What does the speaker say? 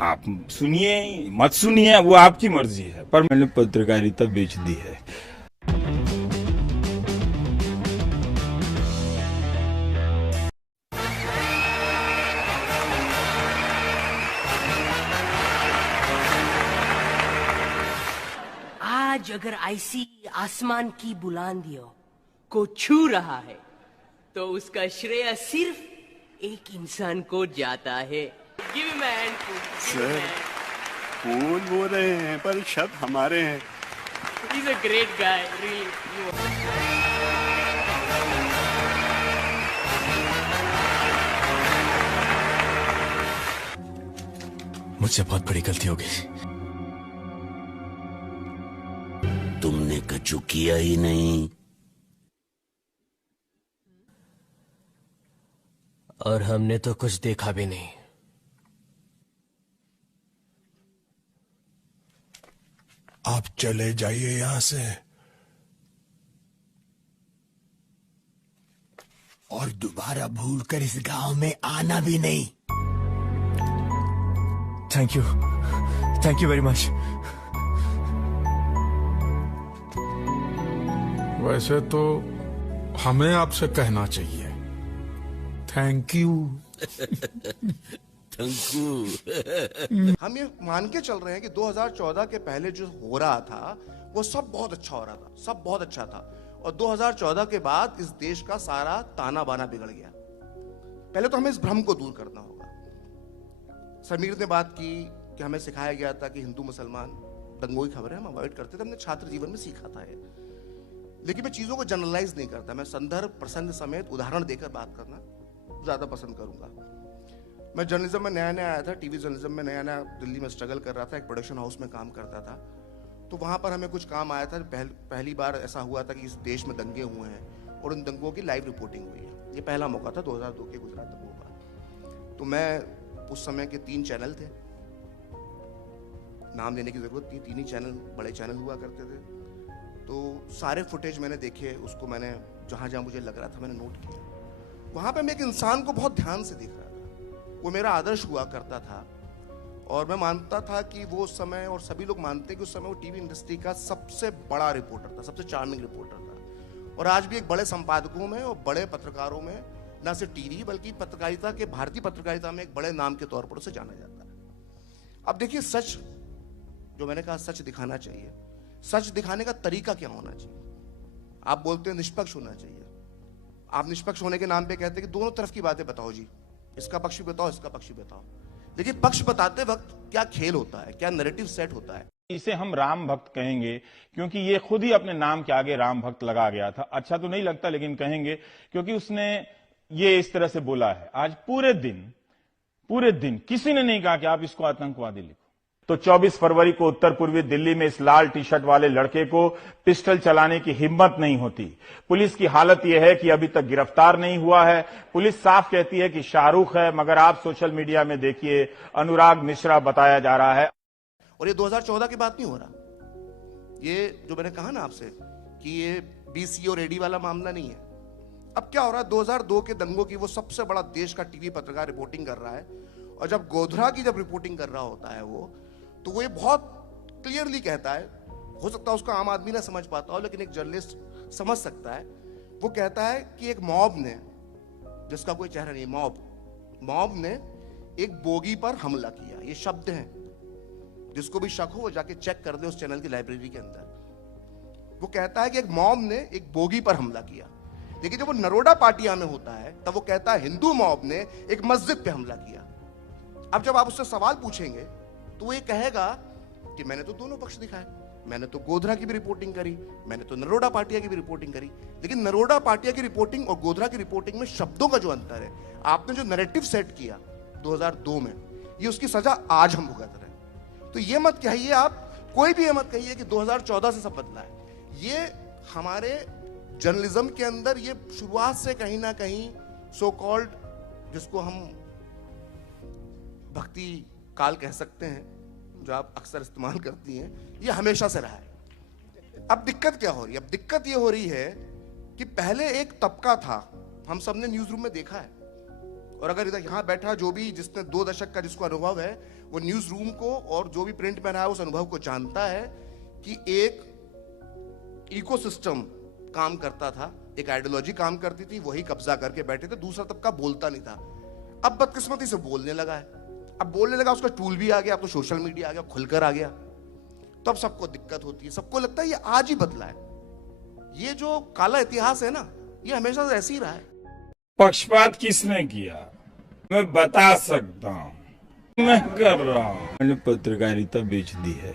आप सुनिए मत सुनिए वो आपकी मर्जी है, पर मैंने पत्रकारिता बेच दी है। आज अगर ऐसी आसमान की बुलंदियों को छू रहा है तो उसका श्रेय सिर्फ एक इंसान को जाता है। Give me my hand. Sir, फूल बोल रहे हैं पर शब्द हमारे हैं। He is a great guy really. मुझसे बहुत बड़ी गलती हो गई। तुमने कछु किया ही नहीं। और हमने तो कुछ देखा भी नहीं। आप चले जाइए यहां से और दोबारा भूलकर इस गांव में आना भी नहीं। Thank you very much. वैसे तो हमें आपसे कहना चाहिए थैंक यू। हम ये मान के चल रहे हैं कि 2014 के पहले जो हो रहा था वो सब बहुत अच्छा हो रहा था, सब बहुत अच्छा था। और 2014 के बाद इस देश का सारा ताना बाना बिगड़ गया। पहले तो हमें इस भ्रम को दूर करना होगा। समीर ने बात की कि हमें सिखाया गया था कि हिंदू मुसलमान दंगों की खबरें हम अवॉइड करते थे, हमने छात्र जीवन में सीखा था ये। लेकिन मैं चीजों को जनरलाइज नहीं करता, मैं संदर्भ प्रसंग समेत उदाहरण देकर बात करना ज्यादा पसंद करूंगा। मैं जर्नलिज्म में नया नया आया था, टीवी जर्नलिज्म में नया नया दिल्ली में स्ट्रगल कर रहा था, एक प्रोडक्शन हाउस में काम करता था। तो वहाँ पर हमें कुछ काम आया था। पहली बार ऐसा हुआ था कि इस देश में दंगे हुए हैं और उन दंगों की लाइव रिपोर्टिंग हुई है। ये पहला मौका था 2002 के गुजरात दंगों का। तो मैं उस समय के 3 चैनल थे, नाम लेने की जरूरत नहीं, 3 ही चैनल बड़े चैनल हुआ करते थे। तो सारे फुटेज मैंने देखे, उसको मैंने जहाँ जहाँ मुझे लग रहा था मैंने नोट किया। वहाँ पे मैं एक इंसान को बहुत ध्यान से देख रहा था, वो मेरा आदर्श हुआ करता था। और मैं मानता था कि वो उस समय, और सभी लोग मानते हैं कि उस समय वो टीवी इंडस्ट्री का सबसे बड़ा रिपोर्टर था, सबसे चार्मिंग रिपोर्टर था। और आज भी एक बड़े संपादकों में और बड़े पत्रकारों में, न सिर्फ टीवी बल्कि पत्रकारिता के, भारतीय पत्रकारिता में एक बड़े नाम के तौर पर उसे जाना जाता है। अब देखिए, सच जो मैंने कहा, सच दिखाना चाहिए। सच दिखाने का तरीका क्या होना चाहिए? आप बोलते हैं निष्पक्ष होना चाहिए। आप निष्पक्ष होने के नाम पे कहते हैं कि दोनों तरफ की बातें बताओ जी, इसका पक्ष भी बताओ, इसका पक्ष भी बताओ। लेकिन पक्ष बताते वक्त क्या खेल होता है, क्या नैरेटिव सेट होता है? इसे हम राम भक्त कहेंगे क्योंकि ये खुद ही अपने नाम के आगे राम भक्त लगा गया था। अच्छा तो नहीं लगता लेकिन कहेंगे, क्योंकि उसने ये इस तरह से बोला है। आज पूरे दिन किसी ने नहीं कहा कि आप इसको आतंकवादी लिखो। तो 24 फरवरी को उत्तर पूर्वी दिल्ली में इस लाल टी शर्ट वाले लड़के को पिस्टल चलाने की हिम्मत नहीं होती। पुलिस की हालत यह है कि अभी तक गिरफ्तार नहीं हुआ है। पुलिस साफ कहती है कि शाहरुख है, मगर आप सोशल मीडिया में देखिए अनुराग मिश्रा बताया जा रहा है। और ये 2014 की बात नहीं हो रहा। ये जो मैंने कहा ना आपसे कि ये बीसी और एडी वाला मामला नहीं है। अब क्या हो रहा है, 2002 के दंगों की वो सबसे बड़ा देश का टीवी पत्रकार रिपोर्टिंग कर रहा है। और जब गोधरा की जब रिपोर्टिंग कर रहा होता है वो, तो वो ये बहुत क्लियरली कहता है, हो सकता है उसको आम आदमी ना समझ पाता हो लेकिन एक जर्नलिस्ट समझ सकता है। वो कहता है कि एक मॉब ने, जिसका कोई चेहरा नहीं, मॉब ने एक बोगी पर हमला किया। ये शब्द हैं, जिसको भी शक हो वो जाके चेक कर दे उस चैनल की लाइब्रेरी के अंदर। वो कहता है कि एक मॉब ने एक बोगी पर हमला किया। लेकिन जब वो नरोडा पाटिया में होता है तब वो कहता है हिंदू मॉब ने एक मस्जिद पे हमला किया। अब जब आप उससे सवाल पूछेंगे तो वो ये कहेगा कि मैंने तो दोनों पक्ष दिखाए, मैंने तो गोधरा की भी रिपोर्टिंग करी, मैंने तो नरोडा पाटिया की भी रिपोर्टिंग करी। लेकिन नरोडा पाटिया की रिपोर्टिंग और गोधरा की रिपोर्टिंग में शब्दों का जो अंतर है, आपने जो नैरेटिव सेट किया 2002 में, ये उसकी सजा आज हम भुगत रहे हैं। तो ये मत कहिए आप, कोई भी ये मत कहिए कि 2014 से सब बदला है। ये हमारे जर्नलिज्म के अंदर ये शुरुआत से कहीं ना कहीं सो कॉल्ड, जिसको हम भक्ति काल कह सकते हैं, जो आप अक्सर इस्तेमाल करती हैं, ये हमेशा से रहा है। अब दिक्कत क्या हो रही है? अब दिक्कत ये हो रही है कि पहले एक तबका था, हम सबने न्यूज रूम में देखा है, और अगर इधर यहाँ बैठा जो भी जिसने 2 दशक का जिसको अनुभव है, वो न्यूज रूम को और जो भी प्रिंट में रहा है उस अनुभव को जानता है कि एक इकोसिस्टम काम करता था, एक आइडियोलॉजी काम करती थी, वही कब्जा करके बैठे थे, दूसरा तबका बोलता नहीं था। अब बदकिस्मती से बोलने लगा है, अब बोलने लगा, उसका टूल भी आ गया, अब तो सोशल मीडिया आ गया, खुलकर आ गया, तो अब सबको दिक्कत होती है। सबको लगता है ये आज ही बदला है। ये जो काला इतिहास है ना, ये हमेशा से ऐसे ही रहा है। पक्षपात किसने किया मैं बता सकता हूँ, मैं कर रहा हूँ। मैंने पत्रकारिता बेच दी है।